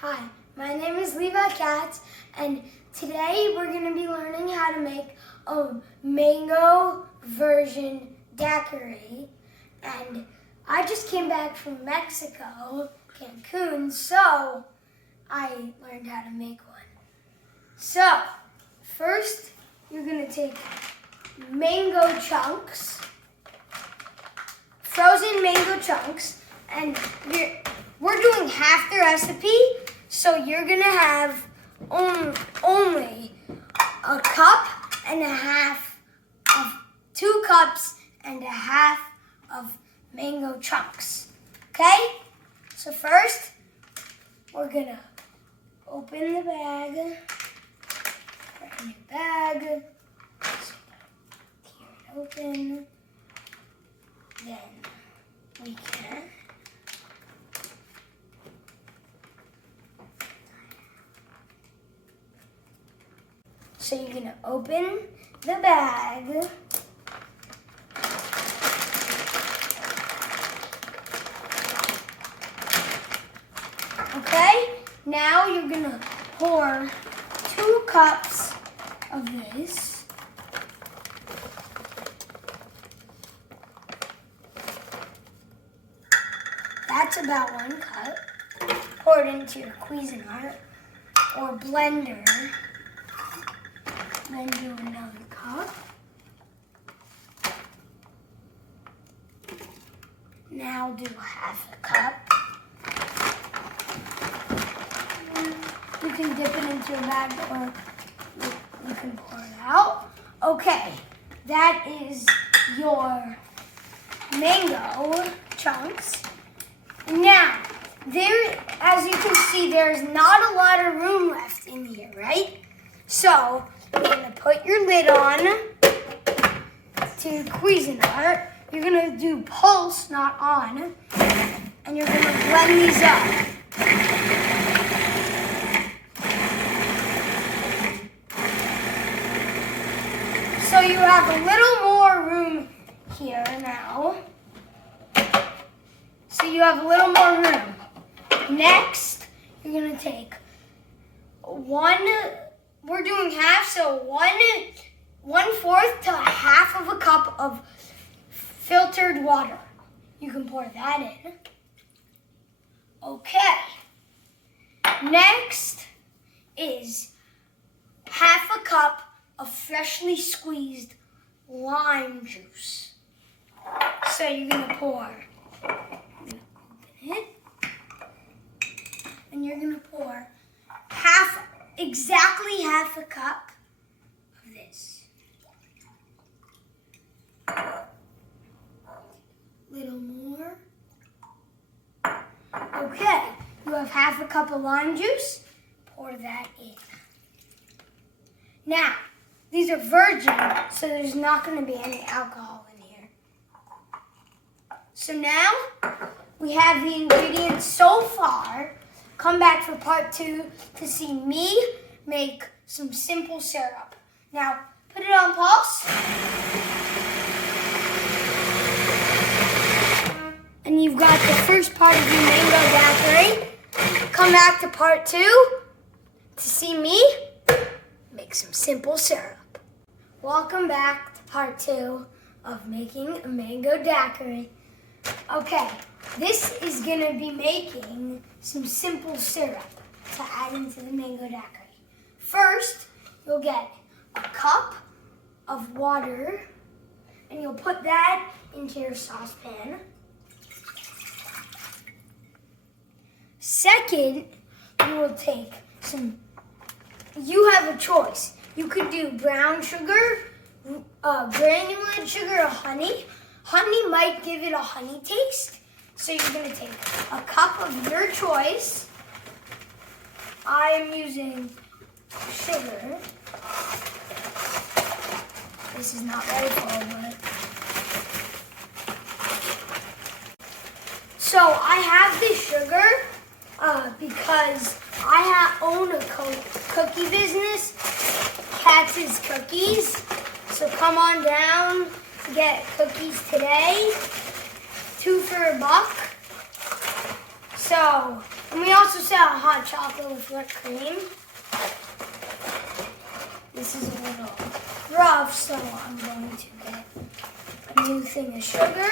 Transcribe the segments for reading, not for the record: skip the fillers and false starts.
Hi, my name is Levi Katz, and today we're going to be learning how to make a mango version daiquiri. And I just came back from Mexico, Cancun, so I learned how to make one. So, first you're going to take mango chunks, frozen mango chunks, and we're doing half the recipe, so you're gonna have only a cup and a half of 2 cups and a half of mango chunks. Okay? So first, we're gonna open the bag, brand new bag, tear it open, then we can So you're going to open the bag. Okay, now you're going to pour 2 cups of this. That's about 1 cup. Pour it into your Cuisinart or blender. Then do another cup. Now do half a cup. You can dip it into your bag or you can pour it out. Okay, that is your mango chunks. Now, as you can see, there's not a lot of room left in here, right? So, you're going to put your lid on to Cuisinart. You're going to do pulse, not on. And you're going to blend these up. So you have a little more room here now. So you have a little more room. Next, you're going to take we're doing half, so 1/4 to half of a cup of filtered water. You can pour that in. Okay. Next is half a cup of freshly squeezed lime juice. So you're going to pour. Open it. And you're going to pour exactly half a cup of this. Little more. Okay, you have half a cup of lime juice. Pour that in. Now, these are virgin, so there's not going to be any alcohol in here. So now, we have the ingredients so far. Come back for part 2 to see me make some simple syrup. Now, put it on pulse. And you've got the first part of your mango daiquiri. Come back to part 2 to see me make some simple syrup. Welcome back to part 2 of making a mango daiquiri. Okay, this is going to be making some simple syrup to add into the mango daiquiri. First, you'll get a cup of water and you'll put that into your saucepan. Second, you will take you have a choice. You could do brown sugar, granulated sugar, or honey. Honey might give it a honey taste. So you're going to take a cup of your choice. I am using sugar. This is not very full, but... So I have this sugar because I own a cookie business, Katz's Cookies. So come on down to get cookies today. 2 for $1. So And we also sell hot chocolate with whipped cream. This is a little rough, so I'm going to get a new thing of sugar.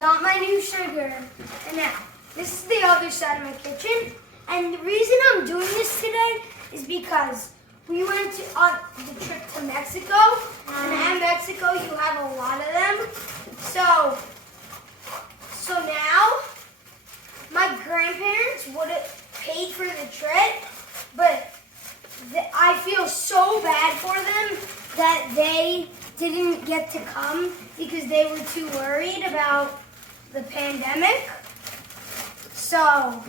Got my new sugar. And now, this is the other side of my kitchen. And the reason I'm doing this today is because we went on the trip to Mexico. And in Mexico, you have a lot of them. So now, my grandparents would have paid for the trip, but I feel so bad for them that they didn't get to come because they were too worried about the pandemic. So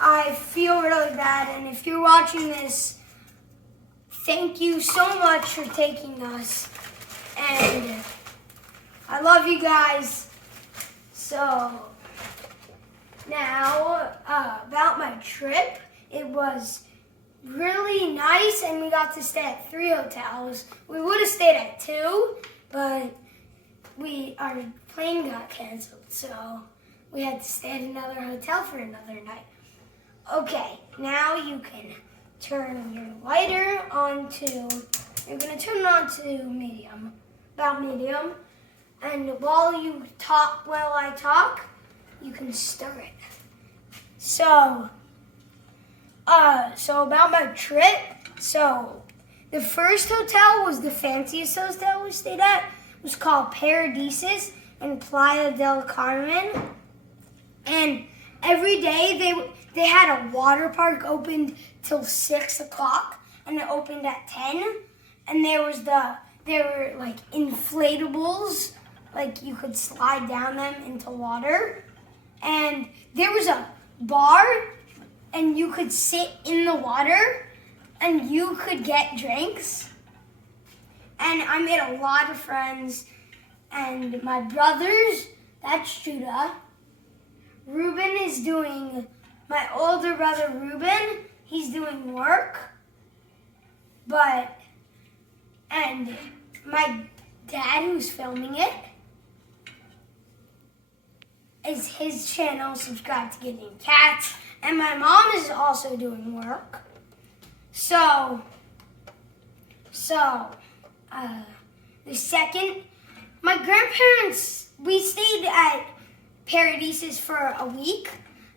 I feel really bad, and if you're watching this, thank you so much for taking us, and I love you guys. So now about my trip, it was really nice, and we got to stay at 3 hotels. We would have stayed at 2, but our plane got canceled, so we had to stay at another hotel for another night. Okay, now you can turn your lighter you're going to turn it on to medium, about medium. And while I talk, you can stir it. So about my trip, so the first hotel was the fanciest hotel we stayed at. It was called Paradises in Playa del Carmen. And every day they had a water park opened till 6 o'clock, and it opened at 10. And there were like inflatables, like you could slide down them into water. And there was a bar, and you could sit in the water, and you could get drinks. And I made a lot of friends. And my brothers, that's Judah. Ruben is my older brother Ruben, he's doing work. And my dad, who's filming it, is his channel, subscribe to Levi Katz. And my mom is also doing work. The second, my grandparents, we stayed at Paradises for a week,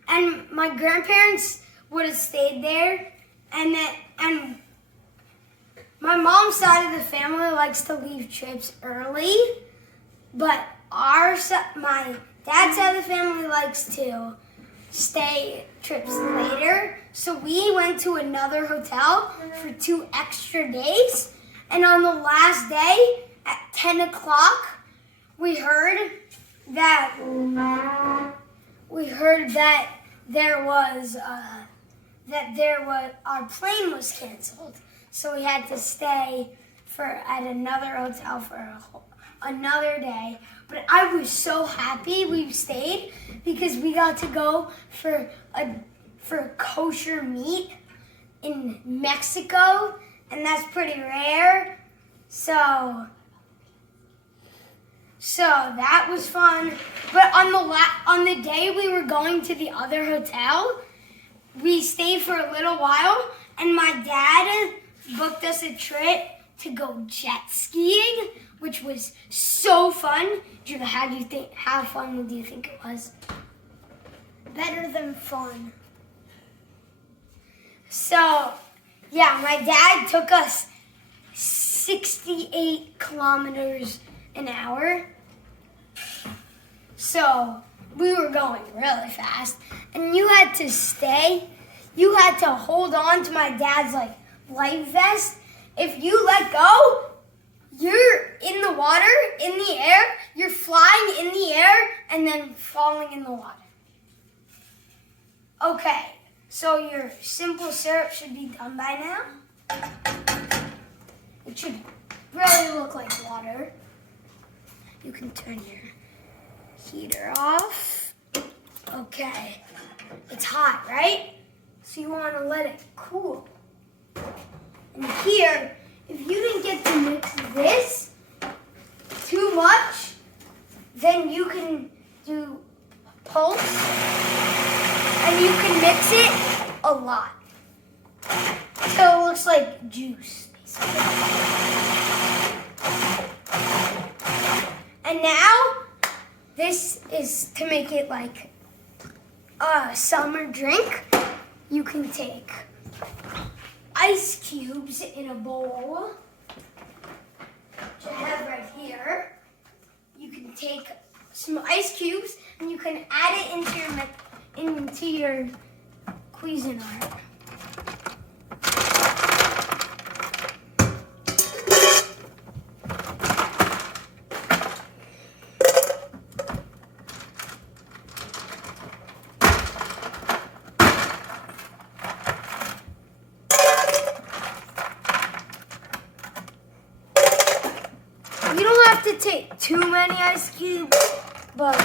and my grandparents would have stayed there, and my mom's side of the family likes to leave trips early, but my dad's side of the family likes to stay trips later. So we went to another hotel for 2 extra days, and on the last day at 10 o'clock, we heard that our plane was canceled, so we had to stay at another hotel for another day. But I was so happy we stayed because we got to go for kosher meat in Mexico, and that's pretty rare. So that was fun. But on the day we were going to the other hotel, we stayed for a little while, and my dad booked us a trip to go jet skiing, which was so fun. Judah, how fun do you think it was? Better than fun. So, yeah, my dad took us 68 kilometers an hour. So we were going really fast, and you had to hold on to my dad's life vest. If you let go, you're in the water, in the air, you're flying in the air and then falling in the water. Okay, so your simple syrup should be done by now. It should really look like water. You can turn your heater off. Okay, it's hot, right? So you want to let it cool. And here, if you didn't get to mix this too much, then you can pulse, and you can mix it a lot. So it looks like juice, basically. And now, this is to make it like a summer drink. You can take ice cubes in a bowl, which I have right here. You can take some ice cubes and you can add it into your Cuisinart. You don't have to take too many ice cubes, but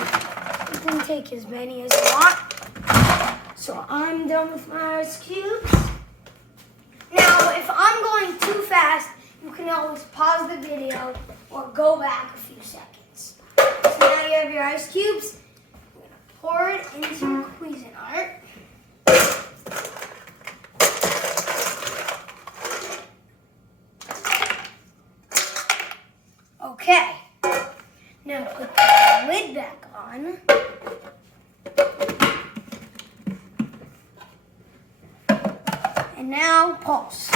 you can take as many as you want. So I'm done with my ice cubes. Now, if I'm going too fast, you can always pause the video or go back a few seconds. So now you have your ice cubes. You're gonna pour it into your Cuisinart. Okay, now put the lid back on. And now pulse.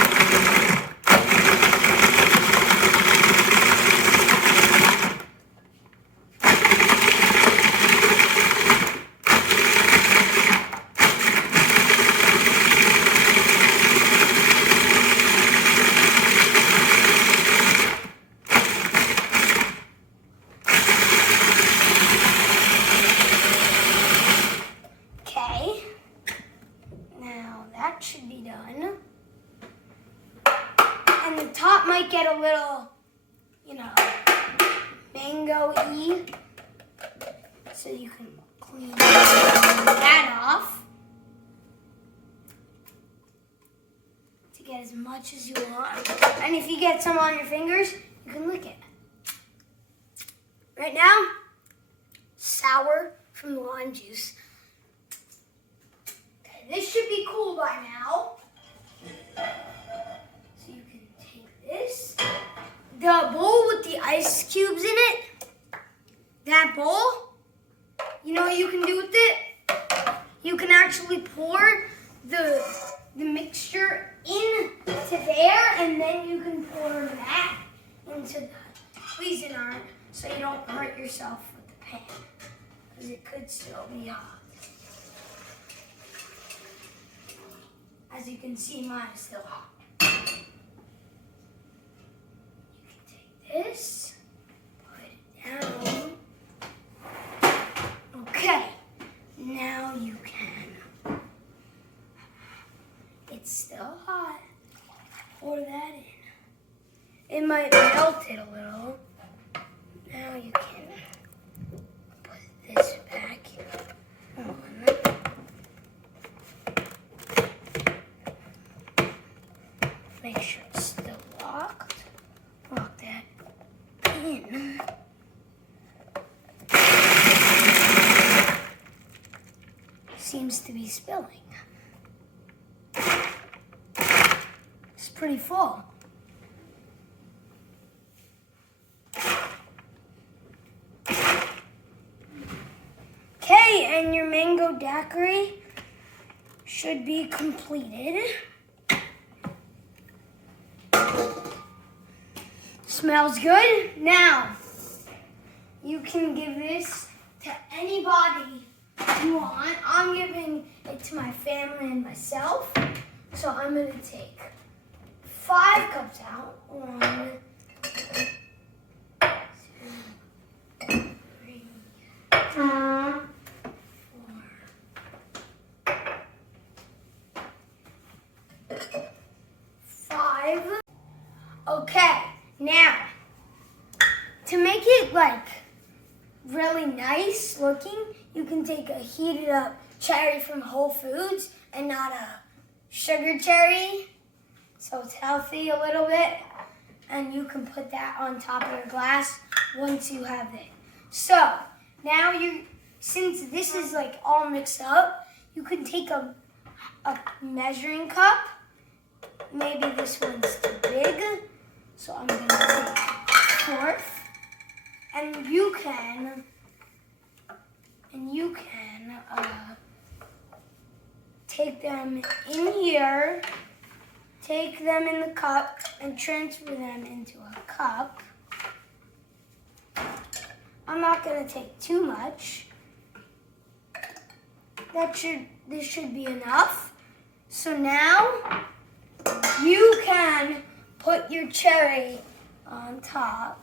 That should be done. And the top might get a little, mango-y. So you can clean that off to get as much as you want. And if you get some on your fingers, you can lick it. Right now, sour from the lime juice. This should be cool by now. So you can take this. The bowl with the ice cubes in it, that bowl, you know what you can do with it? You can actually pour the mixture into there, and then you can pour that into the Cuisinart so you don't hurt yourself with the pan, because it could still be hot. As you can see, mine is still hot. You can take this, put it down. Okay, now you can. It's still hot. Pour that in. It might melt it a little. Now you can put this back on. Make sure it's still locked. Lock that in. Seems to be spilling. It's pretty full. Okay, and your mango daiquiri should be completed. Smells good. Now, you can give this to anybody you want. I'm giving it to my family and myself. So I'm going to take 5 cups out. 1, 2, 3, 4, 5. Okay. Now, to make it really nice looking, you can take a heated up cherry from Whole Foods and not a sugar cherry, so it's healthy a little bit, and you can put that on top of your glass once you have it. So, now you since this is like all mixed up, you can take a measuring cup. Maybe this one's too big, so I'm gonna take a fourth. And you can take them in here, take them in the cup, and transfer them into a cup. I'm not going to take too much. This should be enough. So now you can put your cherry on top.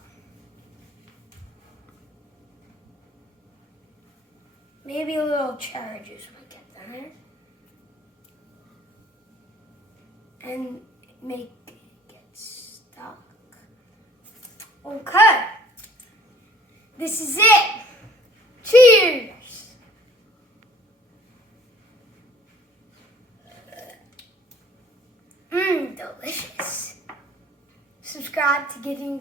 Maybe a little cherry juice might get there. And make it get stuck. Okay. This is it. Cheers. Delicious. Subscribe to get in.